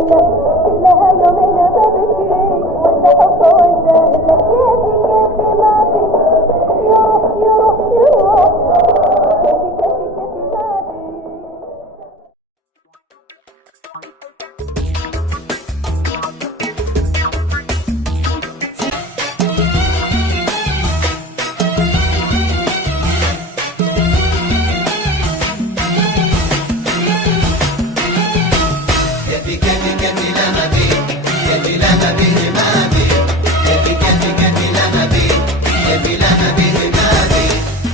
وسهلة، كلها يومين ببكي وانسى حبه وانسى اهله. كيفي كيفي ما في يروح يروح يروح، كيفي كيفي كيفي ما في.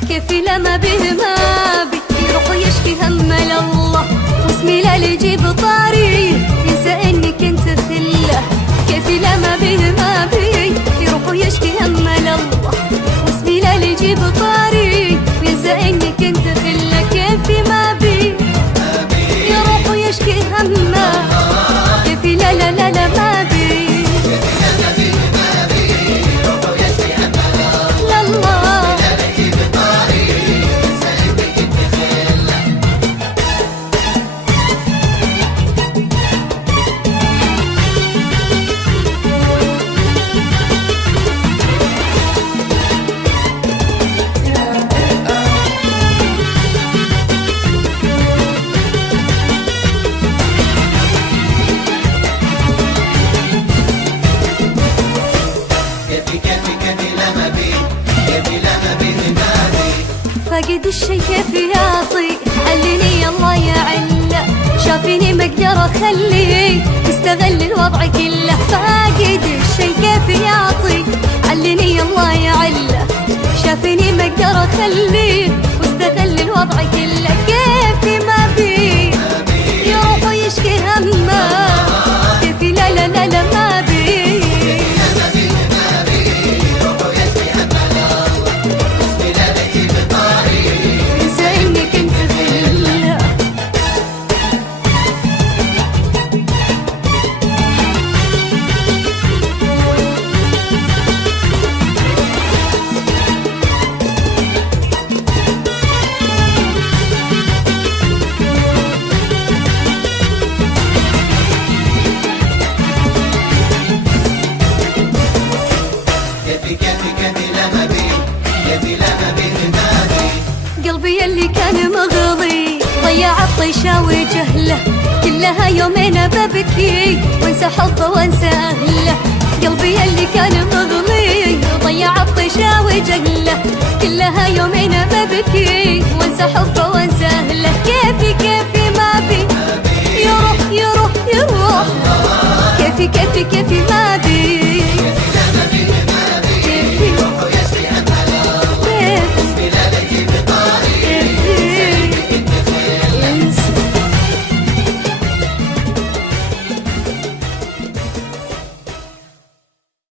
كيفي لما به ما بي يروح يشكي هم لله، واسمي لا يجيب طاري ينسى اني كنت خله. كيفي لما به ما بي يروح يشكي هم لله، واسمي لا يجيب طاري ينسى اني كنت خله. كيفي ما بي يروح يشكي همه، كيفي لا لا لا لا ما بي فاقد الشي كيف يعطي، علني الله يا عله، شافيني ما اقدر اخليه يستغل الوضع كله. فاقد الشي كيف يعطي، علني الله يا عله، شافيني ما اقدر اخليه واستغل الوضع كله. كيفي ما بي يروح يشكي همه، كيفي لا لا لا لا ما بي قلبي اللي كان مغضي ضيع الطيشة وجهله، كلها يومين ببكي وانسى حبه وانسى اهله. قلبي اللي كان مغضي ضيع الطيشة وجهله، كلها يومين ببكي وانسى حبه وانسى اهله. كيفي كيفي ما بي يروح يروح يروح، كيفي كيفي كيفي ما بي